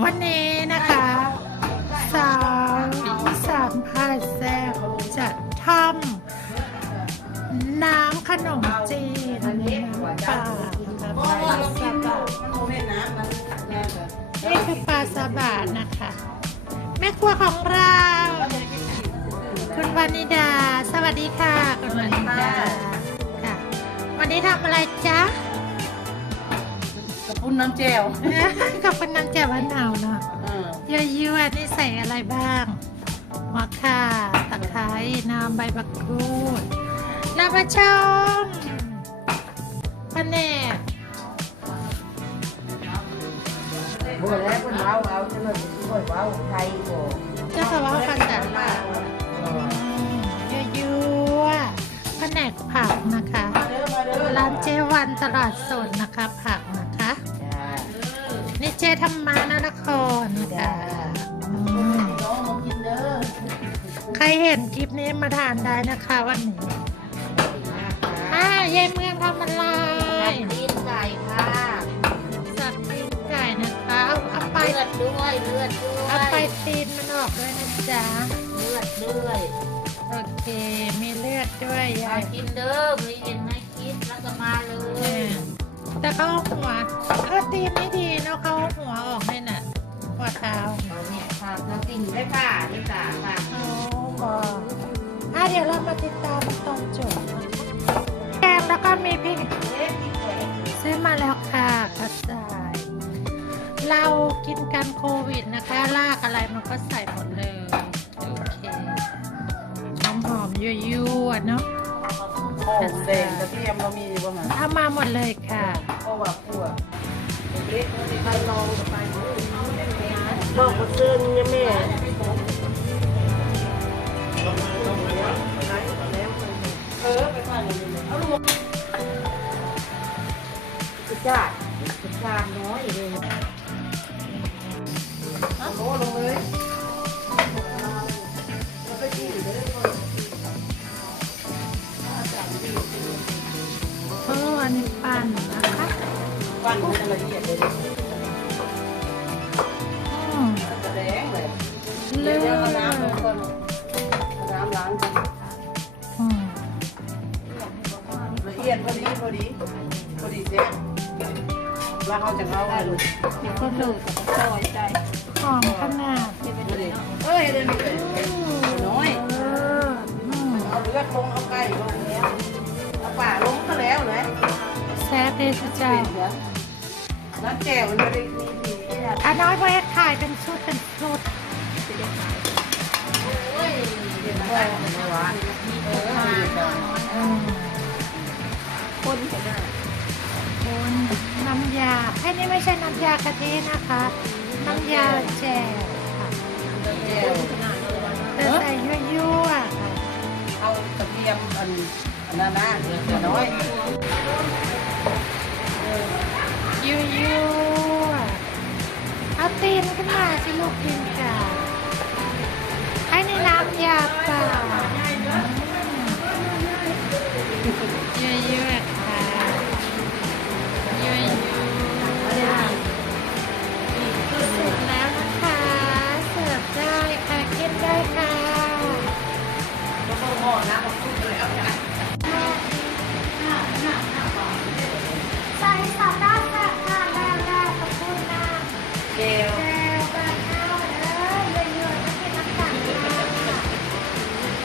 วันนี้นะคะสาวสานพาแซ่จะทำน้ำขนมจีนน้ปลาปลาซาบะนี่คือปลาซาบะนะคะ แม่ครัวของเรา คุณวานิดา สวัสดีค่ะ คุณวานิดาค่ะ วันนี้ทำอะไรจ๊ะ ปุ้นน้ำแจ่วขอบคุณน้ำแจ่วมะนาวเนาะเออเยอะยวๆนี่ใส่อะไรบ้างหัวข่าตะไคร้น้ำใบบักกูดน้ำมะชมพะแนกบัวแล้วคนเอาเอาจะมาบัวเอาไทยบัวเจ้าสาวากันแต่ละเยอะยวๆพะแนกผักนะคะมาเด้อมาเด้อร้านเจวันตลาดสดนะคะผักนะคะจ้า นี่เจธรรมานนครค่ะอืมน้องมากินเด้อใครเห็นคลิปนี้มาทานได้นะคะวันนี้อ่ายายเมืองทำอะไรตีนไก่ค่ะสับตีนไก่นะคะ เอาเอาไป เลือดด้วยเลือดด้วเอาไปยตีนมันออกด้วยนะจ๊ะ เลือดด้วยโอเค มีเลือดด้วยยามาย กินเด้อไม่เห็นไม่กินแล้วก็มาเลเอยอ แต่เขาเอาหัวเออตีไม่ดีเนาะเขาเอาหัวออกให้น่ะหัวเท้าเราเนี่ยค่ะเรากินได้ค่ะได้ค่ะค่ะโอ้บอกอะเดี๋ยวเรามาติดตามตอนจบแกงแล้วก็มีพริกซื้อมาแล้วค่ะกระจายเรากินกันโควิดนะคะลากอะไรมันก็ใส่หมดเลย โอเคหอมหอมๆยั่วๆเนาะ โอ้แดงกระเทียมเรามีอยู่ประมาณเอามาหมดเลยค่ะเพราะว่าขั่วเล็กๆไปลองไปบอกว่าซื้อเนี่ยแม่เออไปก่อนเลยเอาลูกกระจา ปั้นให้ละเอียดเลยอืมจะแดงเลยเลืเดี๋ยวเอาน้ำลงก่อนเอาน้ำล้างก่อนละเอียดพอดีพอดีพอดีเจ๊แล้วเขาจะเข้าได้ลูกก็ดูห อาน้อยพอเฮ็ดขายเป็นชุดเป็นชุดคนคนน้ำยาไอ้นี่ไม่ใช่น้ำยากะทินะคะ น้ำยาแจ่วค่ะแต่ใส่ยั่วๆค่ะเอากระเทียมอันอันนั้นนะน้อย เจล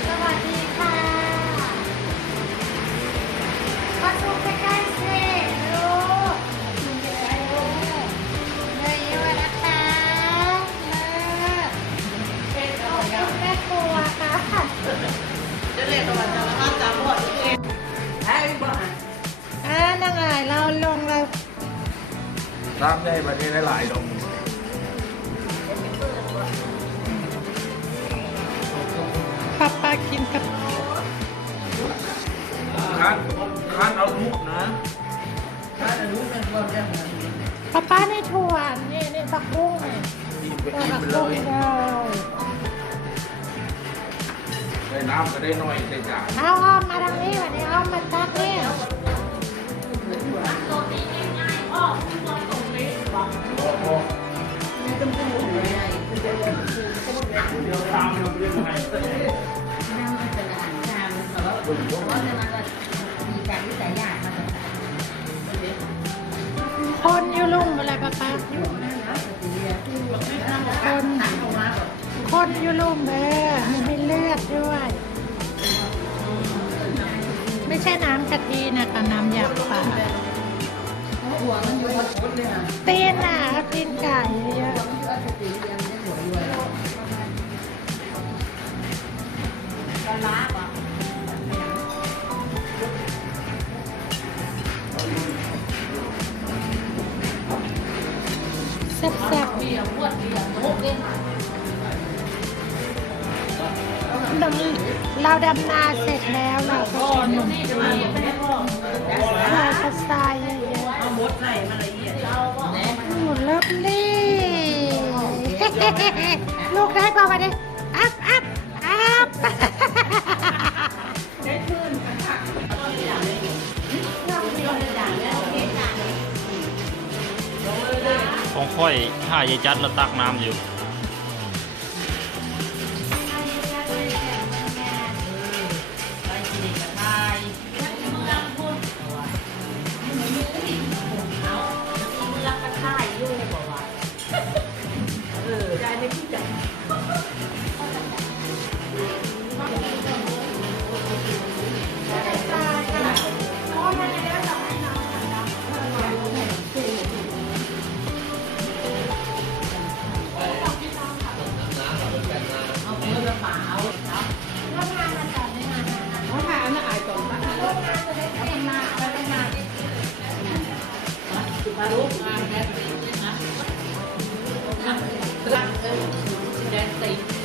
สวัสดีค่ะมาซูมใก รับได้ประเทศหลายๆดงป้าป้ากินกับคันคันเอาทุกนะถ้าจะรู้เป็นคนจะเหมือนป้าป้าในถั่วนี่นี่ผักบุ้งนี่กินไปตัวกินผักไปเลบุ้งยเลยได้น้ำก็ได้หน่อยได้จานเอาอ้อมมาทางนี้วันนี้อ้อมมาตักนี่ คนอยู่ลุ่มอะไรปะคะคน คนอยู่ลุ่มเออมันมีเลือดด้วย ไม่ใช่น้ำกะทินะคะน้ำยำปลา เตี๋นอะตีนไก่เยอะมันก็จะตียังได้หัวอยู่เลยลาล้าป่ะแซ่บเบียร์พวดเบียร์โคตรเล่นๆดำเราดำนาเสร็จแล้วเราก็ขนมจีนใส่กระซาย มดใส่มาละเอียดเราก็แน่ๆโอ้เลิฟลี่ลูกได้พอมาดิอัพอัพอัพของค่อยถ้ายายจัดแล้วตักน้ำอยู่ มารู้มาแดนตินะคะรักเออรักดนติ